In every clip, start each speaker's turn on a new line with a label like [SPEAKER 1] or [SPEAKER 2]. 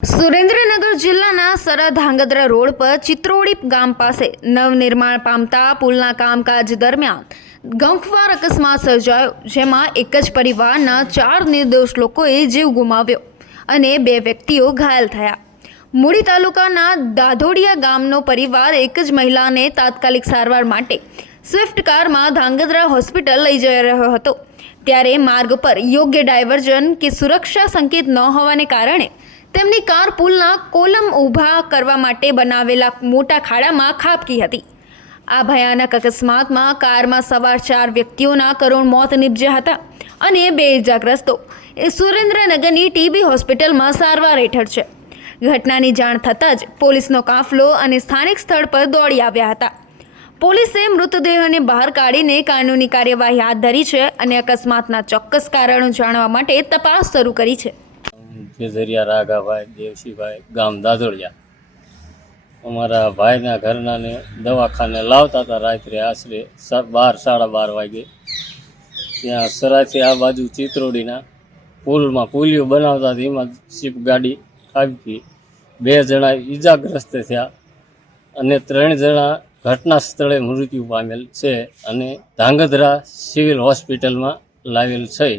[SPEAKER 1] સુરેન્દ્રનગર જિલ્લાના સરહદ ધાંગધ્રા રોડ પર ચિત્રોડી ગામ પાસે નવનિર્માણ પામતા પુલના કામકાજ દરમિયાન ગંખવાર અકસ્માત સર્જાયો, જેમાં એક જ પરિવારના ચાર નિર્દોષ લોકોએ જીવ ગુમાવ્યો અને બે વ્યક્તિઓ ઘાયલ થયા. મૂડી તાલુકાના દાધોડિયા ગામનો પરિવાર એક જ મહિલાને તાત્કાલિક સારવાર માટે સ્વિફ્ટ કારમાં ધાંગધ્રા હોસ્પિટલ લઈ જઈ રહ્યો હતો. ત્યારે માર્ગ પર યોગ્ય ડાયવર્ઝન કે સુરક્ષા સંકેત ન હોવાને કારણે તેમની કાર પુલના કોલમ ઊભા કરવા માટે બનાવેલા મોટા ખાડામાં ખાબકી હતી. આ ભયાનક અકસ્માતમાં કારમાં સવાર ચાર વ્યક્તિઓના કરુણ મોત નીપજ્યા હતા અને બે ઇજાગ્રસ્તો. એ સુરેન્દ્રનગરની ટીબી હોસ્પિટલમાં સારવાર હેઠળ છે. ઘટનાની જાણ થતાં જ પોલીસનો કાફલો અને સ્થાનિક સ્થળ પર દોડી આવ્યા હતા. પોલીસે મૃતદેહને બહાર કાઢીને કાનૂની કાર્યવાહી હાથ ધરી છે અને અકસ્માતના ચોક્કસ કારણો જાણવા માટે તપાસ શરૂ કરી છે.
[SPEAKER 2] કેસરિયા રાઘાભાઈ, દેવશીભાઈ, ગામ દાદોડિયા અમારા ભાઈના ઘરનાને દવાખાને લાવતા હતા રાત્રે આશરે બાર, સાડા બાર વાગે. ત્યાં સરાથી આ બાજુ ચિત્રોડીના પુલમાં પુલિયો બનાવતા હતા. એમાં શિપ ગાડી આવી બે જણા ઈજાગ્રસ્ત થયા અને ત્રણ જણા ઘટના સ્થળે મૃત્યુ પામેલ છે અને ધાંગધ્રા સિવિલ હોસ્પિટલમાં લાવેલ છે.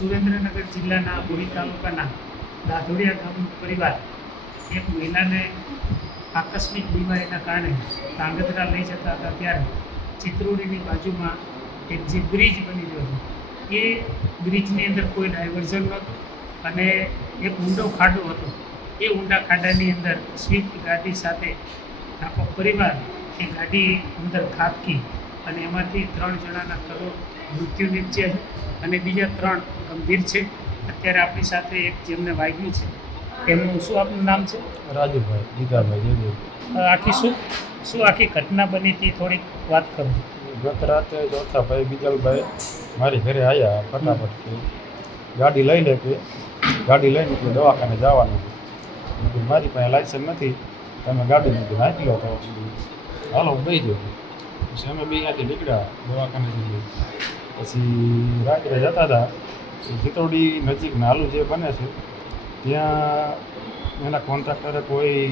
[SPEAKER 3] સુરેન્દ્રનગર જિલ્લાના બોરી તાલુકાના દાધોડિયા ગામનો પરિવાર એક મહિલાને આકસ્મિક બીમારીના કારણે ધાંગધ્રા લઈ જતા હતા ત્યારે ચિત્રોડીની બાજુમાં એક જે બ્રિજ બની રહ્યો હતો. એ બ્રિજની અંદર કોઈ ડાયવર્ઝન નહોતું અને એક ઊંડો ખાડો હતો. એ ઊંડા ખાડાની અંદર સ્વિફ્ટ ગાડી સાથે આખો પરિવાર એ ગાડી અંદર ખાબકી અને એમાંથી ત્રણ જણાના કરોડ મૃત્યુ નીપજ્યા છે અને બીજા ત્રણ ગંભીર છે. અત્યારે આપણી સાથે એક જેમને વાગ્યું છે એમનું શું આપનું નામ છે?
[SPEAKER 4] રાજુભાઈ જીગાભાઈ જેવી
[SPEAKER 3] આખી શું શું આખી ઘટના બની હતી થોડીક વાત કરું.
[SPEAKER 4] ગત રાતે ચોથા ભાઈ બીજલભાઈ મારી ઘરે આવ્યા ફટાફટ ગાડી લઈ લે કે ગાડી લઈને કે દવાખાને જવાનું. મેં મારી પાસે લાયસન્સ નથી તમે ગાડી મૂકી નાખી લો તો. હાલો હું જાઉં પછી અમે બે ત્યાંથી નીકળ્યા દવાખાને જઈએ પછી રાત્રે જતા હતા ચિત્રોડી નજીક નાલું જે બને છે ત્યાં એના કોન્ટ્રાક્ટરે કોઈ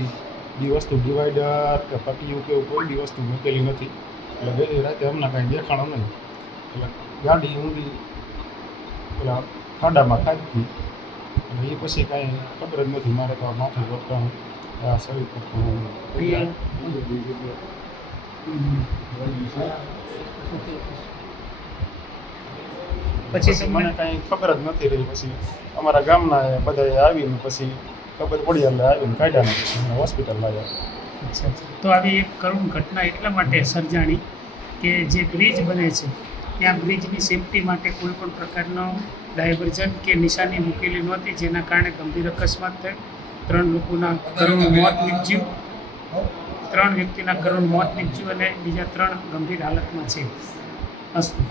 [SPEAKER 4] બી વસ્તુ ડિવાઈડર કે પટીયું કે એવું કોઈ બી વસ્તુ મૂકેલી નથી. એટલે ગઈ રાતે અમને કાંઈ દેખાણો નહીં. એટલે ગાડી ઊંધી પેલા ખાડામાં ખાધી અને એ પછી કાંઈ ખબર જ નથી મારે તો માથું રોકવાનું આ શરીર પર
[SPEAKER 3] પછી
[SPEAKER 4] મને કાંઈ ખબર જ નથી રહી. પછી અમારા ગામના બધા બધાએ આવીને પછી ખબર પડી એટલે આવીને કાઢ્યા નથી હોસ્પિટલ લાવ્યા
[SPEAKER 3] અચ્છા. તો આવી એક કરુણ ઘટના એટલા માટે સર્જાણી કે જે બ્રિજ બને છે ત્યાં બ્રિજની સેફટી માટે કોઈ પણ પ્રકારનો ડાયવર્ઝન કે નિશાની મૂકેલી નહોતી જેના કારણે ગંભીર અકસ્માત થયો. ત્રણ લોકોના કરુણ મોત નીપજ્યું. ત્રણ વ્યક્તિના કરુણ મોત નીપજ્યું અને બીજા ત્રણ ગંભીર હાલતમાં છે. અસ્તુ